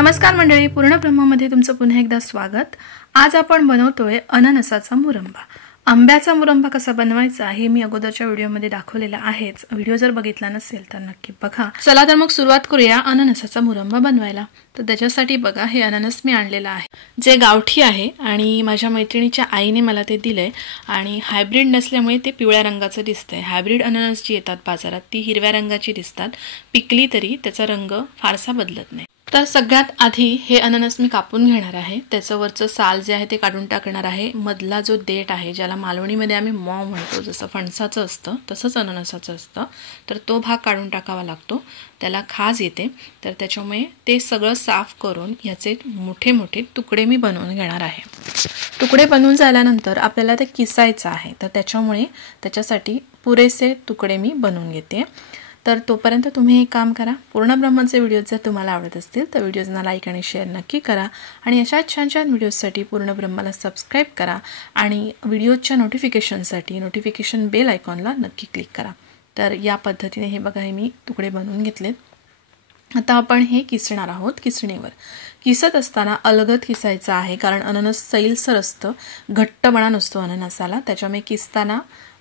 नमस्कार मंडळी, पूर्ण ब्रह्मामध्ये तुमचं पुन्हा एकदा स्वागत। आज आपण बनवतोय अननसाचा मुरंबा। आंब्याचा मुरंबा कसा बनवायचा हे मी अगोदरच्या व्हिडिओमध्ये दाखवलेला आहेच। व्हिडिओ जर बघितला नसेल तर नक्की बघा। चला तर मग सुरुवात करूया अननसाचा मुरंबा बनवायला। तर त्याच्यासाठी बघा, हे अननस मी आणलेलं आहे, जे गावठी आहे आणि माझ्या मैत्रिणीच्या आईने मला ते दिलंय आणि हायब्रिड नसल्यामुळे ते पिवळ्या रंगाचं दिसतंय। हायब्रिड अननस जी येतात बाजारात ती हिरव्या रंगाची दिसतात, पिकली तरी त्याचा रंग फारसा बदलत नाही। तर सगळ्यात आधी हे अननस मी कापून घेणार आहे। त्याचं वरचं साल जे आहे ते काढून टाकणार आहे। मधला जो देठ आहे, ज्याला मालवणीमध्ये आम्ही मॉ म्हणतो, जसं फणसाचं असतं तसंच अननसाचं असतं, तर तो भाग काढून टाकावा लागतो, त्याला खाज येते। तर त्याच्यामुळे ते सगळं साफ करून याचे मोठे मोठे तुकडे मी बनवून घेणार आहे। तुकडे बनवून झाल्यानंतर आपल्याला ते किसायचं आहे, तर त्याच्यामुळे त्याच्यासाठी पुरेसे तुकडे मी बनवून घेते। तर तोपर्यंत तुम्ही एक काम करा, पूर्ण ब्रह्माचे व्हिडिओ जर तुम्हाला आवडत असतील तर व्हिडिओजना लाईक आणि शेअर नक्की करा आणि अशा छान छान व्हिडिओसाठी पूर्ण ब्रह्माला सबस्क्राईब करा आणि व्हिडिओच्या नोटिफिकेशनसाठी नोटिफिकेशन बेल आयकॉनला नक्की क्लिक करा। तर या पद्धतीने हे बघा, हे मी तुकडे बनवून घेतलेत। आता आपण हे किसणार आहोत। किसणीवर किसत असताना अलगद किसायचं आहे, कारण अननस सैलसर असतं, घट्टपणा नसतो अननसाला, त्याच्यामुळे किसताना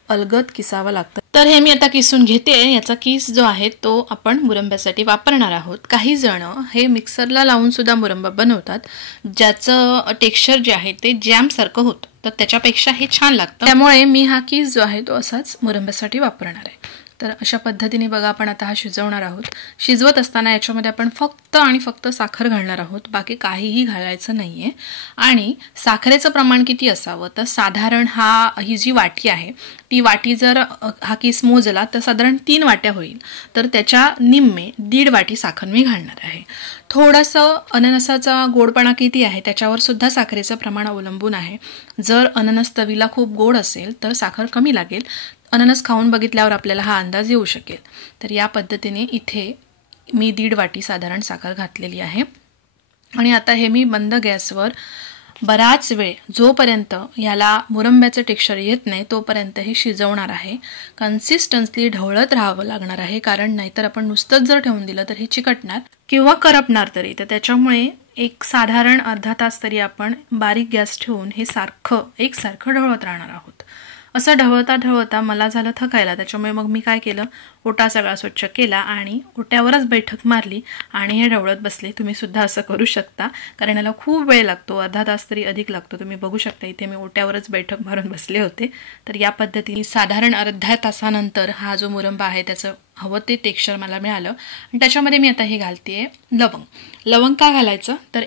अलगद किसावं लागतं। तर हे मी आता किसून घेते। याचा किस जो आहे तो आपण मुरंब्यासाठी वापरणार आहोत। काही जण हे मिक्सरला लावून सुद्धा मुरंबा बनवतात, ज्याचं टेक्स्चर जे आहे ते जॅम सारखं होतं, तर त्याच्यापेक्षा हे छान लागतं। त्यामुळे मी हा किस जो आहे तो असाच मुरंब्यासाठी वापरणार आहे। तर अशा पद्धतीने बघा, आपण आता हा शिजवणार आहोत। शिजवत असताना याच्यामध्ये आपण फक्त आणि फक्त साखर घालणार आहोत, बाकी काहीही घालायचं नाहीये। आणि साखरेचं प्रमाण किती असावं, तर साधारण ही जी वाटी आहे ती वाटी जर हा किस मोजला तर साधारण 3 वाट्या होईल, तर त्याच्या निम्मे 1.5 वाटी साखर मी घालणार आहे। थोडंसं अननसाचा गोडपणा किती आहे त्याच्यावर सुद्धा साखरेचं प्रमाण अवलंबून आहे। जर अननस चवीला खूप गोड असेल तर साखर कमी लागेल, अननस खाऊन बघितल्यावर आपल्याला हा अंदाज येऊ शकेल। तर या पद्धतीने इथे मी 1.5 वाटी साधारण साखर घातलेली आहे आणि आता हे मी मंद गॅसवर बराच वेळ, जोपर्यंत याला मुरंब्याचं टेक्स्चर येत नाही तोपर्यंत हे शिजवणार आहे। कन्सिस्टन्सली ढवळत राहावं लागणार आहे, कारण नाहीतर आपण नुसतंच जर ठेवून दिलं तर हे चिकटणार किंवा करपणार तरी। तर त्याच्यामुळे एक साधारण अर्धा तास तरी आपण बारीक गॅस ठेवून हे एकसारखं ढवळत राहणार आहोत। असं ढवळता ढवळता मला झालं थकायला, त्याच्यामुळे मग मी काय केलं, ओटा सगळा स्वच्छ केला आणि ओट्यावरच बैठक मारली आणि हे ढवळत बसले। तुम्ही सुद्धा असं करू शकता, कारण याला खूप वेळ लागतो, अर्धा तास तरी अधिक लागतो। तुम्ही बघू शकता इथे मी ओट्यावरच बैठक मारून बसले होते। तर या पद्धतीने साधारण अर्ध्या तासानंतर हा जो मुरंबा आहे त्याचं हवं ते टेक्स्चर मला मिळालं आणि त्याच्यामध्ये मी आता हे घालतेय लवंग। लवंग का घालायचं, तर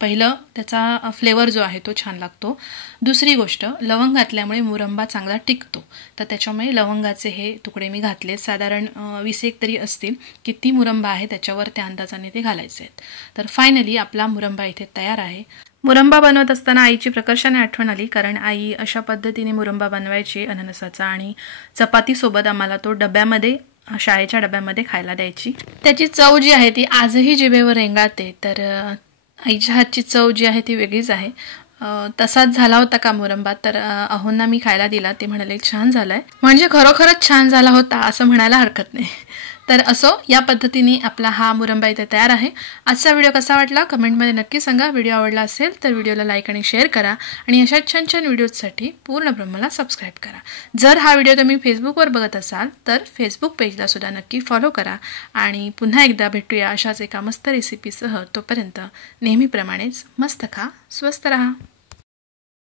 पहिलं त्याचा फ्लेवर जो आहे तो छान लागतो। दुसरी गोष्ट, लवंग घातल्यामुळे मुरंबा चांगला टिकतो, तर त्याच्यामुळे लवंगाचे हे तुकडे मी घातले। साधारण 20 तरी असतील। किती मुरंबा आहे त्याच्यावर त्या अंदाजाने ते घालायचे आहेत। तर फायनली आपला मुरंबा इथे तयार आहे। मुरंबा बनवत असताना आईची प्रकर्षाने आठवण आली, कारण आई अशा पद्धतीने मुरंबा बनवायची अननसाचा आणि चपातीसोबत आम्हाला तो शाळेच्या डब्यामध्ये खायला द्यायची। त्याची चव जी आहे ती आजही जिभेवर रेंगाळते। तर आईच्या हातची चव जी आहे ती वेगळीच आहे। तसाच झाला होता का मुरंबा, तर अहोंना मी खायला दिला, ते म्हणाले छान झालाय, म्हणजे खरोखरच छान झाला होता असं म्हणायला हरकत नाही। तर असो, या पद्धतीने आपला हा मुरंबा इथे तयार आहे। आजचा व्हिडिओ कसा वाटला कमेंटमध्ये नक्की सांगा। व्हिडिओ आवडला असेल तर व्हिडिओला लाईक आणि शेअर करा आणि अशा छान छान व्हिडिओसाठी पूर्ण ब्रह्माला सबस्क्राईब करा। जर हा व्हिडिओ तुम्ही फेसबुकवर बघत असाल तर फेसबुक पेजला सुद्धा नक्की फॉलो करा आणि पुन्हा एकदा भेटूया अशाच एका मस्त रेसिपीसह। तोपर्यंत नेहमीप्रमाणेच मस्त खा, स्वस्त रहा।